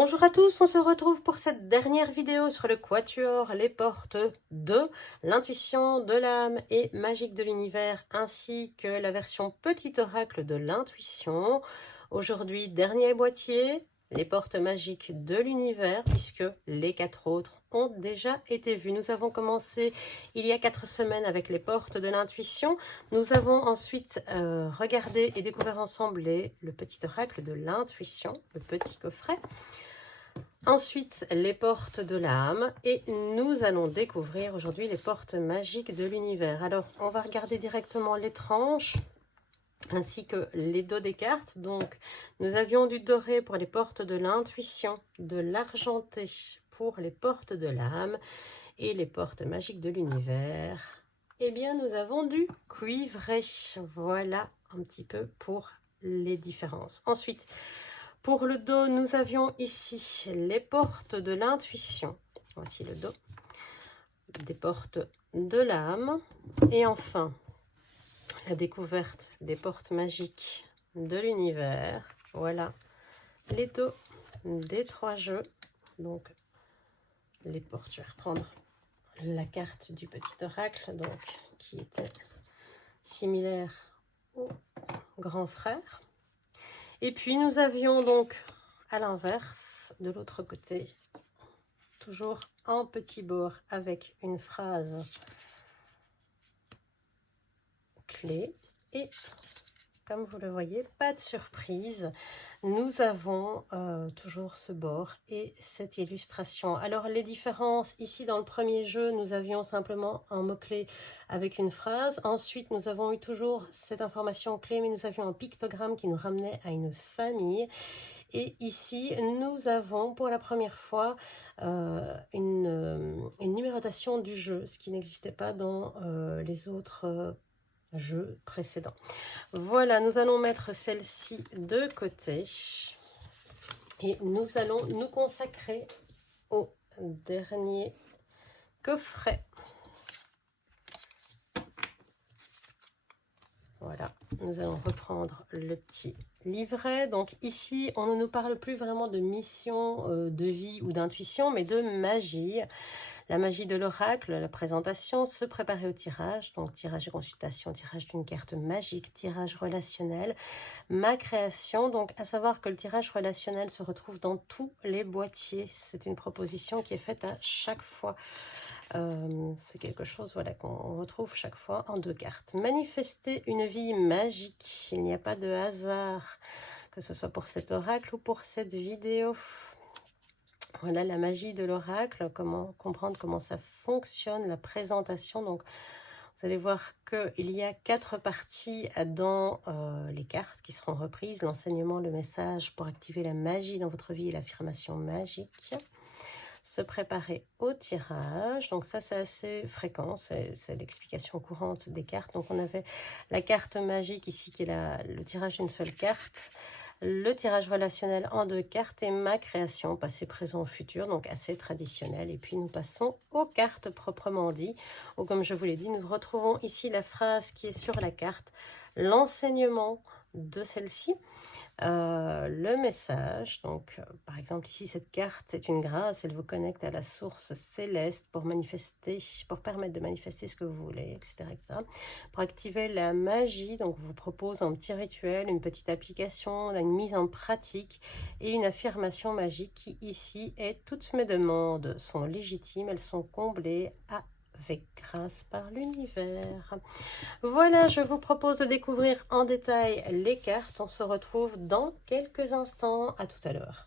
Bonjour à tous, on se retrouve pour cette dernière vidéo sur le quatuor, les portes de l'intuition, de l'âme et magique de l'univers, ainsi que la version petit oracle de l'intuition. Aujourd'hui, dernier boîtier, les portes magiques de l'univers, puisque les 4 autres ont déjà été vues. Nous avons commencé il y a 4 semaines avec les portes de l'intuition. Nous avons ensuite regardé et découvert ensemble le petit oracle de l'intuition, le petit coffret. Ensuite, les portes de l'âme et nous allons découvrir aujourd'hui les portes magiques de l'univers. Alors, on va regarder directement les tranches ainsi que les dos des cartes. Donc, nous avions du doré pour les portes de l'intuition, de l'argenté pour les portes de l'âme et les portes magiques de l'univers. Eh bien, nous avons du cuivré. Voilà un petit peu pour les différences. Ensuite, pour le dos, nous avions ici les portes de l'intuition. Voici le dos. Des portes de l'âme. Et enfin, la découverte des portes magiques de l'univers. Voilà les dos des 3 jeux. Donc, les portes, je vais reprendre la carte du petit oracle, donc, qui était similaire au grand frère. Et puis, nous avions donc à l'inverse, de l'autre côté, toujours en petit bord avec une phrase clé. Et comme vous le voyez, pas de surprise, nous avons toujours ce bord et cette illustration. Alors les différences, ici dans le premier jeu, nous avions simplement un mot-clé avec une phrase. Ensuite, nous avons eu toujours cette information clé, mais nous avions un pictogramme qui nous ramenait à une famille. Et ici, nous avons pour la première fois une numérotation du jeu, ce qui n'existait pas dans les autres jeux précédents. Voilà, nous allons mettre celle-ci de côté et nous allons nous consacrer au dernier coffret. Voilà, nous allons reprendre le petit livret. Donc ici, on ne nous parle plus vraiment de mission, de vie ou d'intuition, mais de magie. La magie de l'oracle, la présentation, se préparer au tirage. Donc tirage et consultation, tirage d'une carte magique, tirage relationnel, ma création. Donc à savoir que le tirage relationnel se retrouve dans tous les boîtiers. C'est une proposition qui est faite à chaque fois. C'est quelque chose voilà, qu'on retrouve chaque fois en 2 cartes. Manifester une vie magique. Il n'y a pas de hasard, que ce soit pour cet oracle ou pour cette vidéo. Voilà la magie de l'oracle, comment comprendre comment ça fonctionne, la présentation. Donc, vous allez voir qu'il y a 4 parties dans les cartes qui seront reprises. L'enseignement, le message pour activer la magie dans votre vie et l'affirmation magique. Se préparer au tirage, donc ça c'est assez fréquent, c'est l'explication courante des cartes. Donc on avait la carte magique ici qui est le tirage d'une seule carte, le tirage relationnel en 2 cartes et ma création, passé, présent, futur, donc assez traditionnel. Et puis nous passons aux cartes proprement dit, ou comme je vous l'ai dit, nous retrouvons ici la phrase qui est sur la carte, l'enseignement de celle-ci. Le message, donc par exemple ici cette carte c'est une grâce, elle vous connecte à la source céleste pour manifester, pour permettre de manifester ce que vous voulez, etc., etc. Pour activer la magie, donc vous propose un petit rituel, une petite application, une mise en pratique et une affirmation magique qui ici est toutes mes demandes sont légitimes, elles sont comblées avec grâce par l'univers. Voilà, je vous propose de découvrir en détail les cartes. On se retrouve dans quelques instants. À tout à l'heure.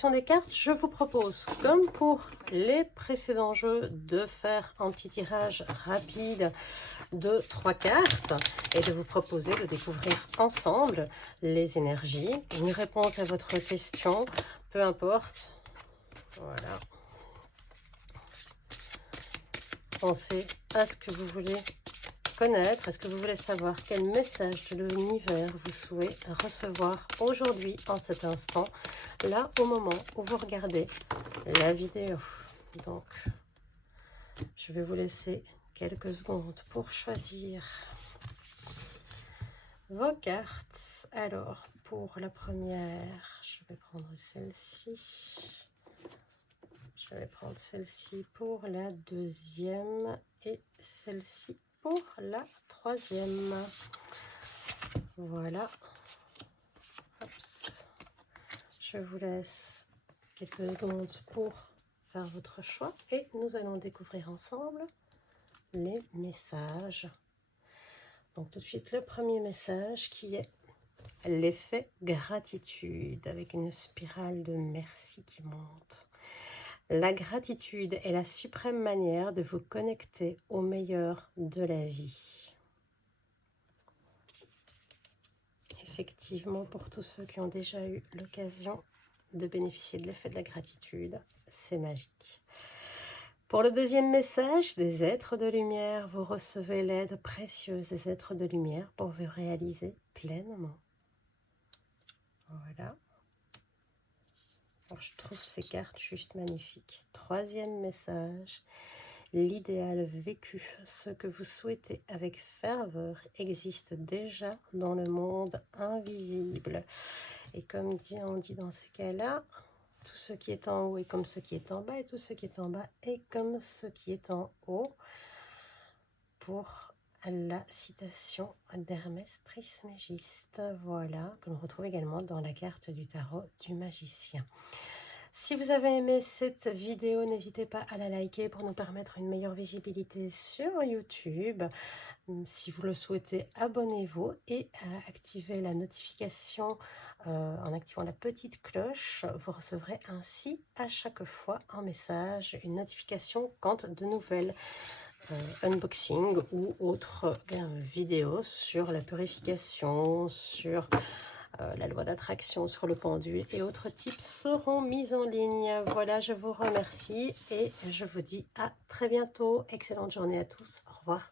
utilisation des cartes, je vous propose, comme pour les précédents jeux, de faire un petit tirage rapide de 3 cartes et de vous proposer de découvrir ensemble les énergies. Une réponse à votre question, peu importe. Voilà. Pensez à ce que vous voulez connaître. Est-ce que vous voulez savoir quel message de l'univers vous souhaitez recevoir aujourd'hui, en cet instant, là, au moment où vous regardez la vidéo. Donc, je vais vous laisser quelques secondes pour choisir vos cartes. Alors, pour la première, je vais prendre celle-ci. Je vais prendre celle-ci pour la deuxième et celle-ci pour la troisième. Voilà. Oups. Je vous laisse quelques secondes pour faire votre choix et nous allons découvrir ensemble les messages. Donc tout de suite le premier message qui est l'effet gratitude avec une spirale de merci qui monte. La gratitude est la suprême manière de vous connecter au meilleur de la vie. Effectivement, pour tous ceux qui ont déjà eu l'occasion de bénéficier de l'effet de la gratitude, c'est magique. Pour le deuxième message, des êtres de lumière, vous recevez l'aide précieuse des êtres de lumière pour vous réaliser pleinement. Voilà. Alors, je trouve ces cartes juste magnifiques. Troisième message, l'idéal vécu, ce que vous souhaitez avec ferveur existe déjà dans le monde invisible. Et comme on dit dans ces cas-là, tout ce qui est en haut est comme ce qui est en bas, et tout ce qui est en bas est comme ce qui est en haut. Pour la citation d'Hermès Trismégiste, voilà, que l'on retrouve également dans la carte du tarot du magicien. Si vous avez aimé cette vidéo, n'hésitez pas à la liker pour nous permettre une meilleure visibilité sur YouTube. Si vous le souhaitez, abonnez-vous et activez la notification en activant la petite cloche. Vous recevrez ainsi à chaque fois un message, une notification quand de nouvelles unboxing ou autres vidéos sur la purification, sur la loi d'attraction, sur le pendule et autres tips seront mis en ligne. Voilà, je vous remercie et je vous dis à très bientôt. Excellente journée à tous. Au revoir.